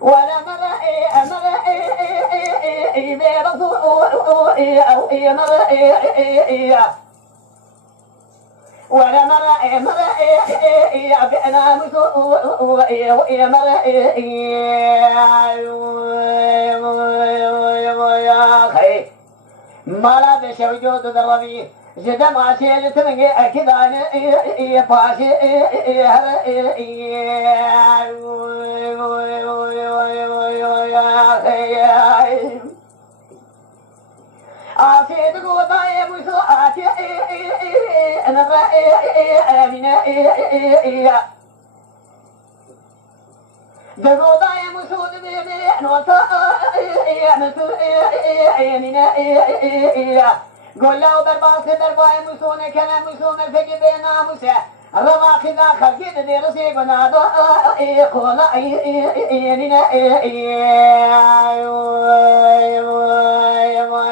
ولا مرة مرة ولا مرة بأنا ما لا بشوجود ضربي جدا ما شيء تمني أكيد أنا فاشي أفيد قطعي مسوعاتي أنا أمين دقوطعي مسود بيبي نوطا قول له برباس درباي مسون كان مسون الفقي بينا مسا رضا خذا خلقي دي رسي قنادو قولا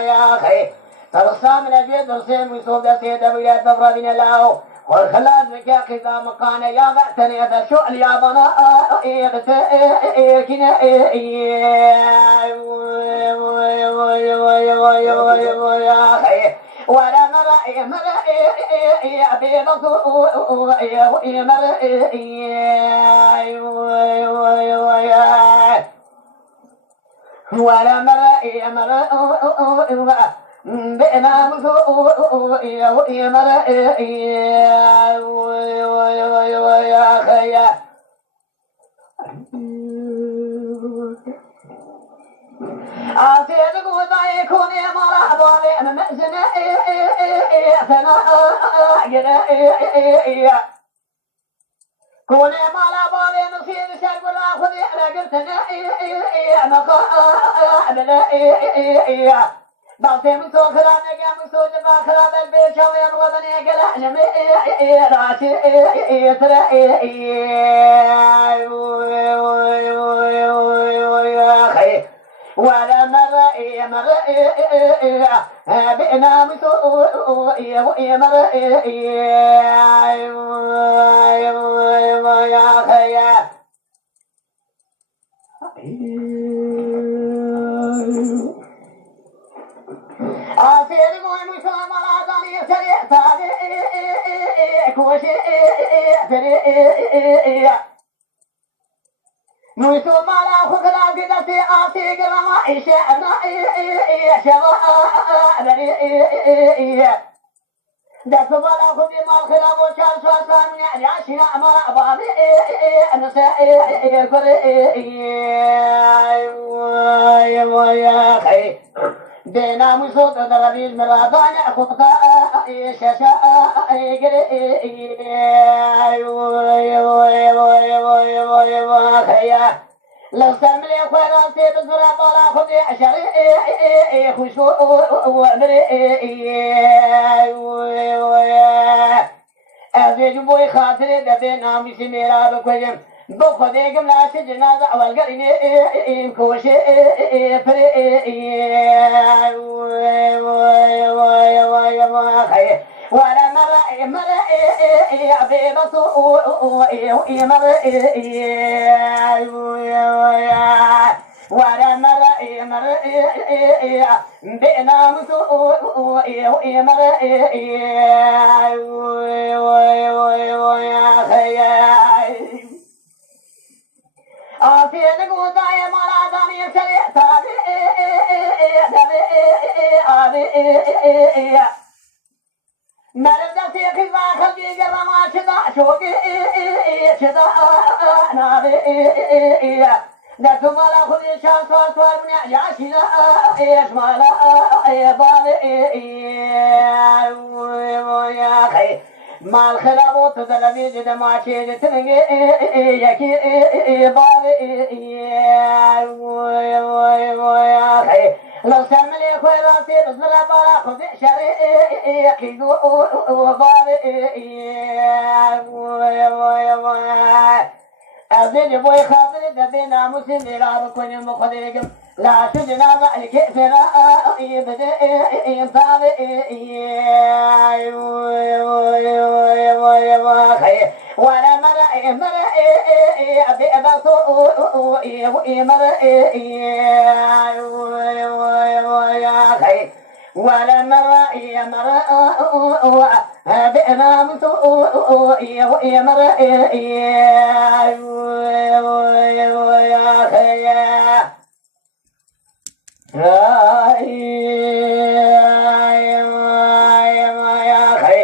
يا خي ترسام نجد رسي مسود سيدة بيات ببرابين الله والخلاد مكا خذا مقان يا بأتني هذا شؤل يا بنا كنا يا خي ولا مرأي أبي ولا مرأي بنا يا خيا أعطيتك وضعي كوني مرحبا بين مأزنة ثناء كوني مرحبا بين نصير شرق الأخذ أنا قلت مقابل بعطي من سوق خلاب نجا من سوق جبا خلاب البيت شوي يبغى بني قلع نمي راسي ترى خي ولا مرة بئنا من سوق مرة يا خي أصير مهم سلام على ضني سريع صادق وشيء سريع نوسم على خكلا قدتي أصيق رما إشعنا شباب بريء دس بلا خذي ما الخلاف وشال شوال من يعني عشنا أمر أبابي نسائي فريء يا خي بينا مصوت دربيج مرادان خطا شاشا خيا لو سملي خيراتي بزرع طالع خذي عشري خشو وعمري أزيج بوي خاطري دبينا مشي ميرا بكوجم بخذي قمنا جنازة والقرين كوشي فري ولا مرة أبي بصو ولا مرة بئنا مسو أصيدك وضعي مراداني سريع تابي مرد في خزا خلقي قرما شدا شوقي شدا نابي دكما لا خذي شان صوت من يعشنا يشمالا بابي يا خي ما الخلاب تدلبي جد ما شيء تنجي يكي بابي يا خي لو سملي خيراتي بزرع بلا خذي شريكي وبابي أزيد بوي خاطر دبينا مسلم لا بكون مخدركم لا شدنا ذلك فراء يبدأ إنصاب ولا مرأة أبي بصو مرأة ولا مرأة بئنا مسوء مرأة